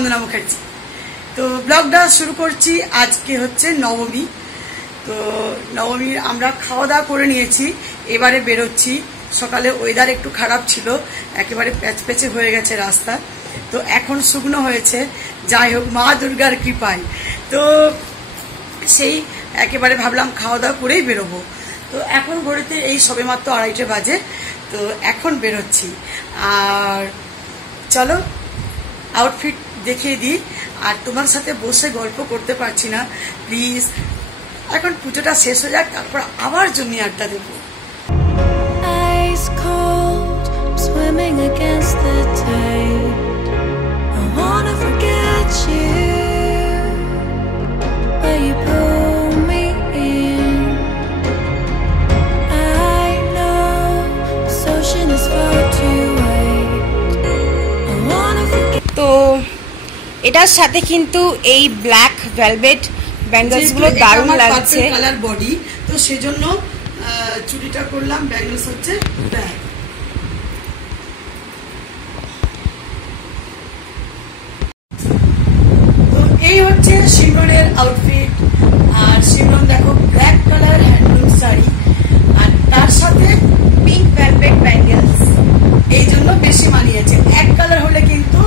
বন্দনা মুখার্জি। তো ব্লগটা শুরু করছি। আজকে হচ্ছে নবমী। তো নবমীর আমরা খাওয়া দাওয়া করে নিয়েছি, এবারে বেরোচ্ছি। সকালে ওয়েদার একটু খারাপ ছিল, একেবারে প্যাচপ্যাচে হয়ে গেছে রাস্তা, তো এখন শুকনো হয়েছে। যাই হোক, মা দুর্গার কৃপায়। তো সেই একেবারে ভাবলাম খাওয়া দাওয়া করেই বেরোবো। তো এখন ঘড়িতে এই সবেমাত্র 2:30 বাজে। তো এখন বেরোচ্ছি। আর চলো আউটফিট দেখিয়ে দিই। আর তোমার সাথে বসে গল্প করতে পারছি না, প্লিজ এখন পুজোটা শেষ হয়ে যাক, তারপর আবার জমি আড্ডা দেবো। Swimming against the tide, I wanna forget you, but you pull me in. I know this ocean is far too wide, I wanna forget. তো এটার সাথে কিন্তু এই ব্ল্যাক ভেলভেট ব্যাঙ্গলস গুলো দারুণ লাগছে, কালার বডি, তো সেজন্য চুড়িটা করলাম। ব্যাঙ্গলস হচ্ছে ব্ল্যাক। এই হচ্ছে সিমরনের আউটফিট। আর সিমরন দেখো ব্ল্যাক কালার হ্যান্ডলুম শাড়ি, আর তার সাথে পিঙ্ক ভেলভেট ব্যাঙ্গেলস, এই জন্য বেশি মানিয়েছে। এক কালার হলে কিন্তু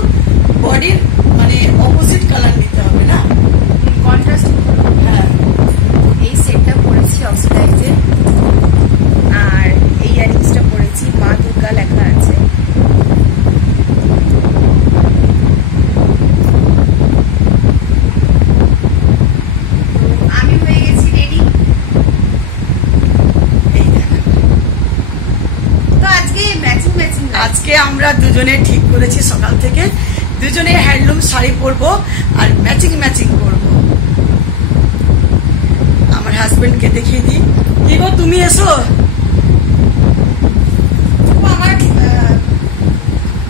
বডির মানে অপোজিট কালার নিতে হবে না, কন্ট্রাস্ট। হ্যাঁ, এই সেটটা পরেছি অক্সিডাইজে, আর এই ইয়ারিংসটা পরেছি, মা দুর্গা লেখা আছে। আজকে আমরা দুজনে ঠিক করেছি সকাল থেকে, দুজনে হ্যান্ডলুম শাড়ি পরবো আর ম্যাচিং ম্যাচিং করবো। আমার হাজবেন্ডকে দেখিয়ে দিই। কি গো, তুমি এসো। আমার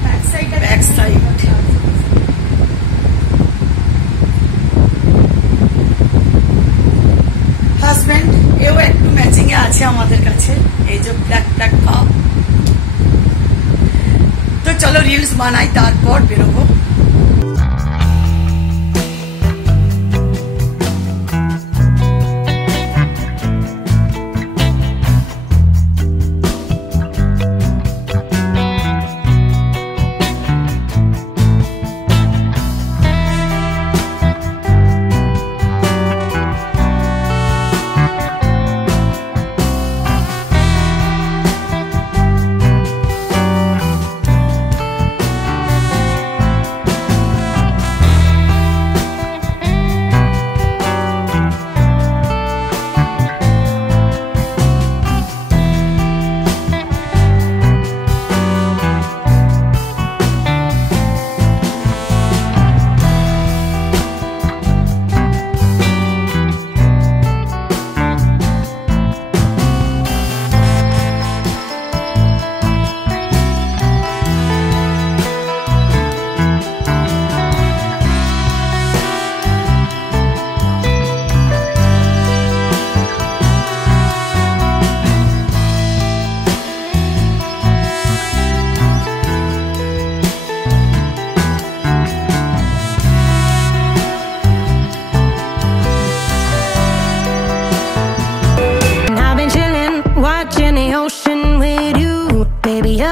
ব্যাক সাইড হাজবেন্ড এও একটু ম্যাচিং এ আছে আমাদের কাছে, এই যে ব্ল্যাক ব্ল্যাক টপ। তো চলো রিলস বানাই, তারপর বেরোবো।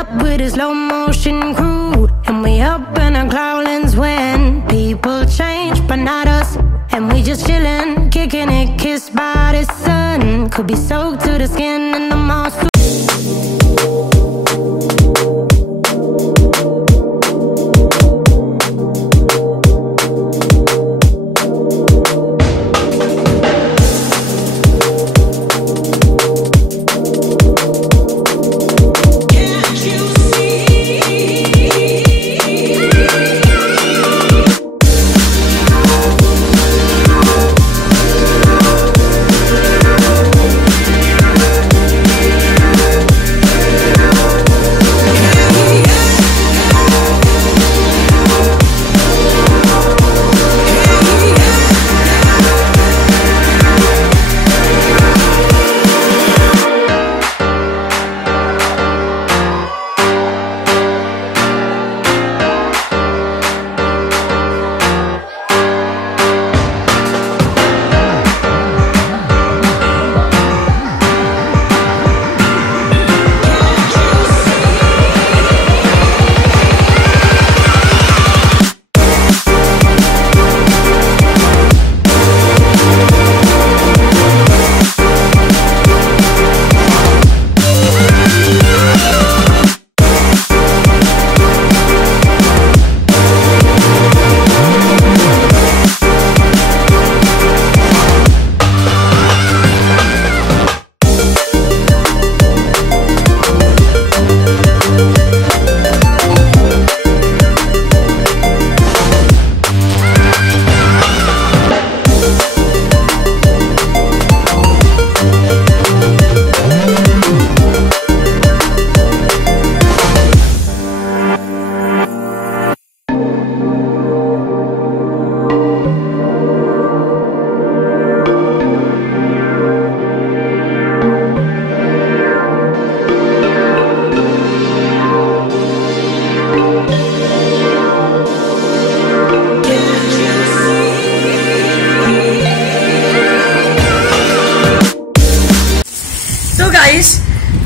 Up with a slow motion crew, and we up in our growlings when people change, but not us. And we just chillin', kicking it, kissed by the sun. Could be soaked to the skin in the moss.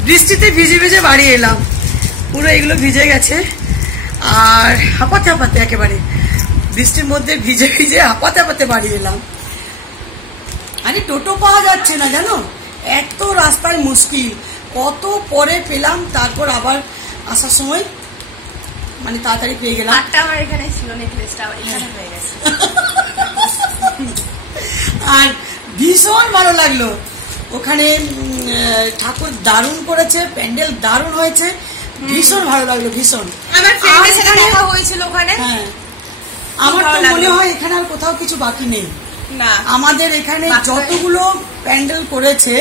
বৃষ্টিতে ভিজে ভিজে বাড়ি এলাম, পুরো এগুলো ভিজে গেছে আর হাঁপাতে হাঁপাতে একেবারে বৃষ্টির মধ্যে ভিজে ভিজে হাঁপাতে হাঁপাতে বাড়ি এলাম। আরে টোটো পাওয়া যাচ্ছে না জানো, এত রাস্তায় মুশকিল, কত পরে পেলাম, তারপর আবার আসার সময় মানে তাড়াতাড়ি পেয়ে গেলাম। আমার এখানে ছিল, নেকলেসটা এখানে হয়ে গেছে। আর ভীষণ ভালো লাগলো ওখানে, ঠাকুর দারুণ করেছে, প্যান্ডেল দারুণ হয়েছে, ভীষণ ভালো লাগলো ভীষণ। আমার ফ্রেন্ডের সাথে দেখা হয়েছিল ওখানে। হ্যাঁ, আমার তো মনে হয় এখানে আর কোথাও কিছু বাকি নেই না, আমাদের এখানে যতগুলো প্যান্ডেল করেছে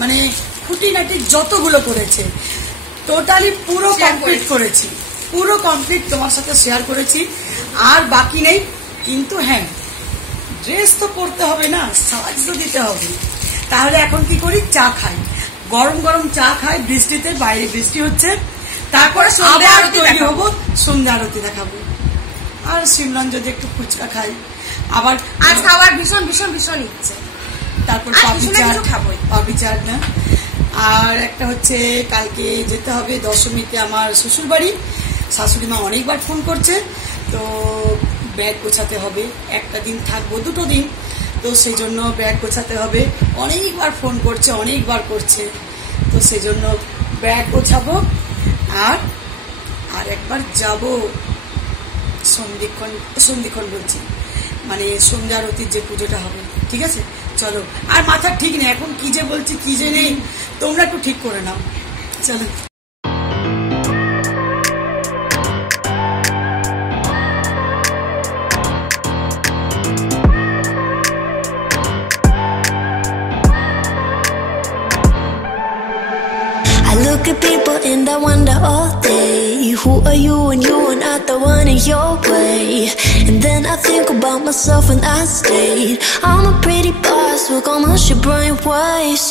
মানে খুঁটিনাটি যতগুলো করেছে টোটালি পুরো কমপ্লিট করেছি, পুরো কমপ্লিট তোমার সাথে শেয়ার করেছি, আর বাকি নেই। কিন্তু হ্যাঁ, ড্রেস তো পরতে হবে না, সাজ তো দিতে হবে। তাহলে এখন কি করি, চা খাই, গরম গরম চা খাই বৃষ্টিতে, বাইরে বৃষ্টি হচ্ছে, তারপরে আবার তৈরি হবো, সন্ধ্যা আরতি দেখাবো। আর সিমরান যদি একটু ফুচকা খাই, আবার আর খাবার ভীষণ ভীষণ ভীষণ ইচ্ছে, তারপর পাপড়ি চাট না। আর একটা হচ্ছে কালকে যেতে হবে দশমীতে আমার শ্বশুর বাড়ি, শাশুড়ি মা অনেকবার ফোন করছে, তো ব্যাগ গোছাতে হবে, একটা দিন থাকবো, দুটো দিন, তো সেই জন্য ব্যাগ গোছাতে হবে, অনেকবার ফোন করছে, অনেকবার করছে, তো সেই জন্য ব্যাগ গোছাবো। আর একবার যাব সন্ধিক্ষণ বলছি, মানে সন্ধ্যা আরতির যে পুজোটা হবে, ঠিক আছে? চলো, আর মাথা ঠিক নেই এখন, কি যে বলছি কি যে নেই, তোমরা একটু ঠিক করে নাও, চলো। I look at people and I wonder all day, who are you and you are not the one in your way. And then I think about myself and I stayed. I'm a pretty boss, look almost your brainwaves.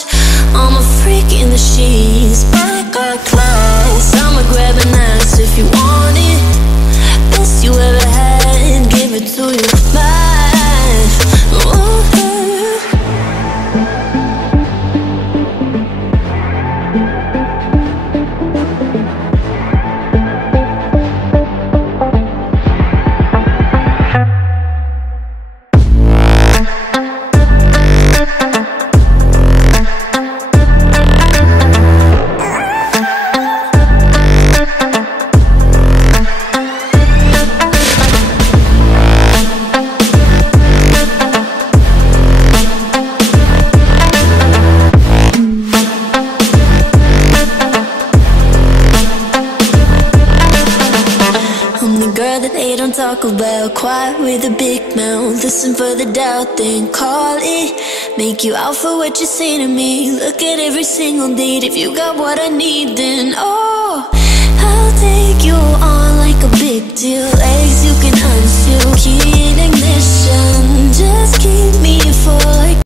I'm a freak in the sheets, but I got class. I'ma grab an ass if you want it. Best you ever had, give it to you, man. Oh, talk about, quiet with a big mouth, listen for the doubt, then call it. Make you out for what you say to me. Look at every single date. If you got what I need, then oh, I'll take you on like a big deal. Legs you can unseal, key in ignition. Just keep me for like.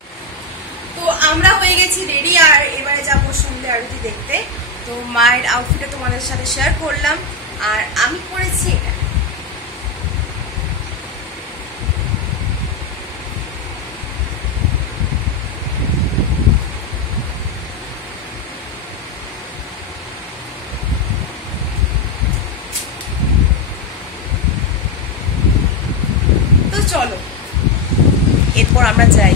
তো আমরা হয়ে গেছি ready, আর এবারে যাবো সন্ধ্যা আরতি দেখতে। তো মায়ের আউটফিটটা তোমাদের সাথে শেয়ার করলাম, আর আমি পরেছি এটা। চলো এরপর আমরা যাই।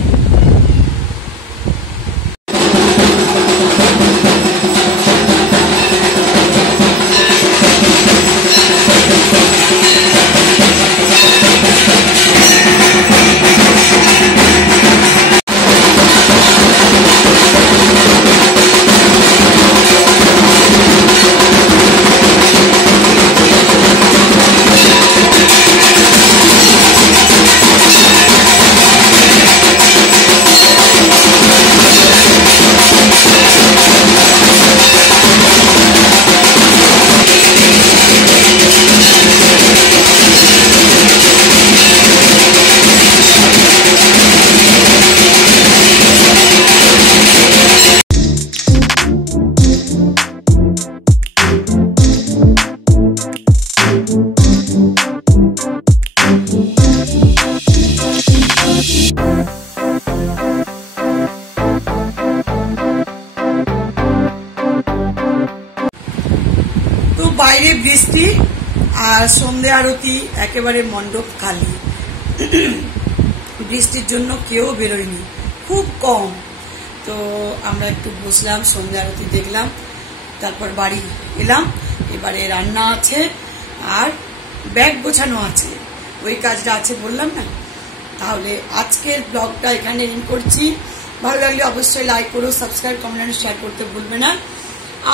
বাইরে বৃষ্টি আর সন্ধ্যে আরতি একেবারে মণ্ডপ খালি। বৃষ্টির জন্য কেউ বেরোয়নি, খুব কম। তো আমরা একটু বসলাম, সন্ধ্যে আরতি দেখলাম, তারপর বাড়ি এলাম। এবারে রান্না আছে আর ব্যাগ গোছানো আছে, ওই কাজটা আছে বললাম না। তাহলে আজকের ব্লগটা এখানে এন্ড করছি। ভালো লাগলে অবশ্যই লাইক করো, সাবস্ক্রাইব, কমেন্ট, শেয়ার করতে ভুলবে না।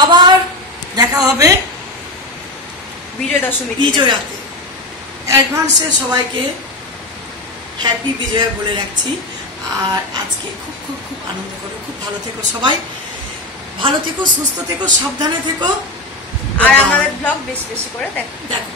আবার দেখা হবে বিজয়াতে। অ্যাডভান্সে সবাইকে হ্যাপি বিজয়া বলে রাখছি। আর আজকে খুব খুব খুব আনন্দ করো, খুব ভালো থেকো সবাই, ভালো থেকো, সুস্থ থেকো, সাবধানে থেকো। আর আমাদের ব্লগ বেশি বেশি করে দেখো।